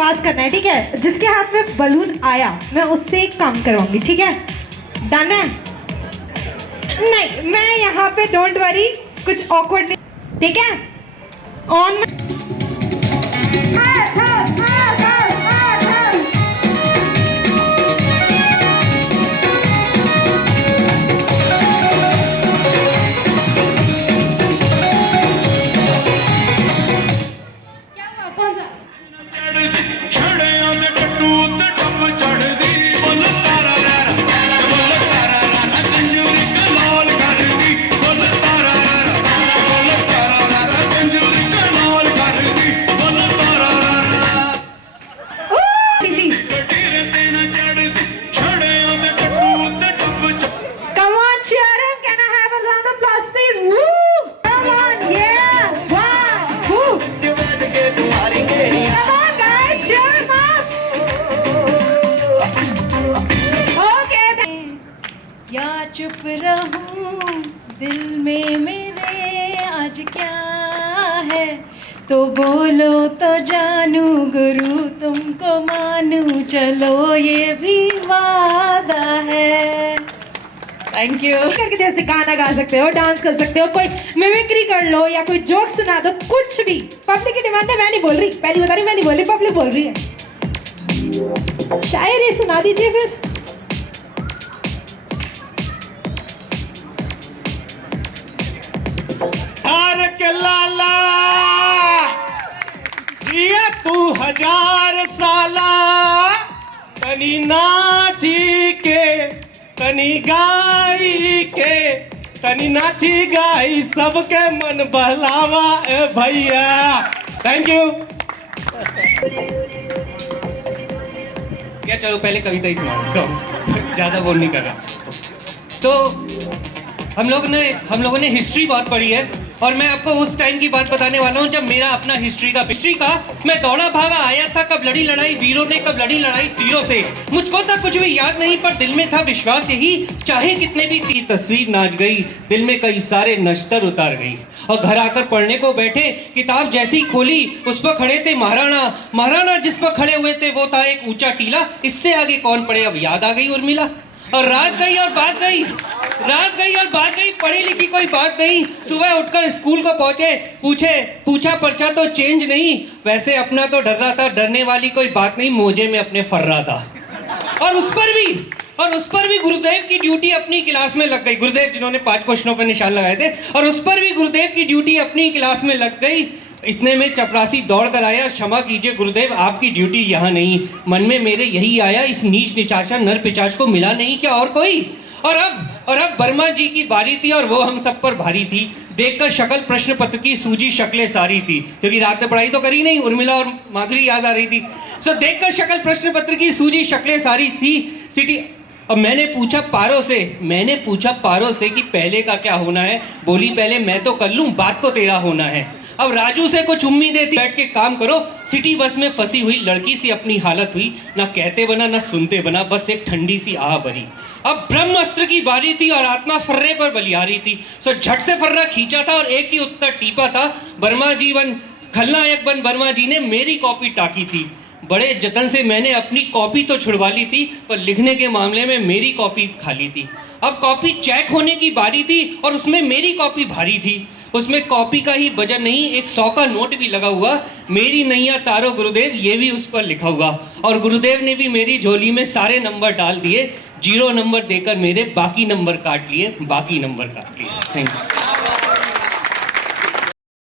पास करना है, ठीक है? जिसके हाथ में बलून आया मैं उससे एक काम करवाऊंगी, ठीक है? डन है? नहीं, मैं यहाँ पे डोंट वरी, कुछ ऑकवर्ड नहीं, ठीक है? ऑन चुप रहूं दिल में मेरे आज क्या है, तो बोलो तो जानू गुरु तुमको मानू, चलो ये भी वादा है। Thank you. करके जैसे गाना गा सकते हो, डांस कर सकते हो, कोई मिमिक्री कर लो या कोई जोक सुना दो, कुछ भी। पब्लिक की डिमांड है, मैं नहीं बोल रही, पहली बता रही, मैं नहीं बोल रही, पब्लिक बोल रही है। शायरी सुना दीजिए फिर। के लाला ये तू 1000 साला, कनी नाची के कनी गाई के, कनी नाची गाई सबके मन बहलावा ए भैया। Thank you. क्या चलो पहले कविता ही सुना, ज्यादा बोल नहीं कर रहा। तो हम लोगों ने हिस्ट्री बहुत पढ़ी है और मैं आपको उस टाइम की बात बताने वाला हूँ जब मेरा अपना हिस्ट्री का मैं दौड़ा भागा आया था, कब लड़ी लड़ाई वीरों ने, कब लड़ी लड़ाई तीरों से। मुझको था कुछ भी याद नहीं पर दिल में था विश्वास यही, चाहे कितने भी ती तस्वीर नाच गई, दिल में कई सारे नश्तर उतार गई। और घर आकर पढ़ने को बैठे, किताब जैसी खोली उस पर खड़े थे महाराणा जिस पर खड़े हुए थे वो था एक ऊंचा टीला, इससे आगे कौन पढ़े अब याद आ गई उर्मिला। और रात गई और बात गई, पढ़ी लिखी कोई बात नहीं। सुबह उठकर स्कूल को पहुंचे, पूछा पर्चा तो चेंज नहीं, वैसे अपना तो डर रहा था, डरने वाली कोई बात नहीं, मोजे में अपने फर रहा था। और उस पर भी गुरुदेव की ड्यूटी अपनी क्लास में लग गई, गुरुदेव जिन्होंने 5 क्वेश्चनों पर निशान लगाए थे, और उस पर भी गुरुदेव की ड्यूटी अपनी क्लास में लग गई। इतने में चपरासी दौड़ कर आया, क्षमा कीजिए गुरुदेव आपकी ड्यूटी यहाँ नहीं। मन में मेरे यही आया, इस नीच निचाचा नर पिचाच को मिला नहीं क्या और कोई। और अब वर्मा जी की बारी थी और वो हम सब पर भारी थी। देखकर शक्ल प्रश्न पत्र की सूजी शक्लें सारी थी, क्योंकि रात में पढ़ाई तो करी नहीं, उर्मिला और माधुरी याद आ रही थी। सो देखकर शक्ल प्रश्न पत्र की सूजी शक्लें सारी थी सिटी। अब मैंने पूछा पारो से कि पहले का क्या होना है। बोली पहले मैं तो कर लूं, बात तो तेरा होना है। अब राजू से कुछ उम्मीदें थी, बैठ के काम करो। सिटी बस में फंसी हुई लड़की सी अपनी हालत हुई, ना कहते बना ना सुनते बना, बस एक ठंडी सी आह भरी। अब ब्रह्मास्त्र की बारी थी और आत्मा फर्रे पर बलिहारी थी। सो झट से फर्रा खींचा था और एक ही उत्तर टीपा था, खलनायक बन वर्मा जी ने मेरी कॉपी टाकी थी। बड़े जतन से मैंने अपनी कॉपी तो छुड़वा ली थी, पर लिखने के मामले में मेरी कॉपी खाली थी। अब कॉपी चेक होने की बारी थी और उसमें मेरी कॉपी भारी थी। उसमें कॉपी का ही वजन नहीं, 100 का नोट भी लगा हुआ। मेरी नैया तारो गुरुदेव ये भी उस पर लिखा हुआ। और गुरुदेव ने भी मेरी झोली में सारे नंबर डाल दिए, 0 नंबर देकर मेरे बाकी नंबर काट लिए। Thank you.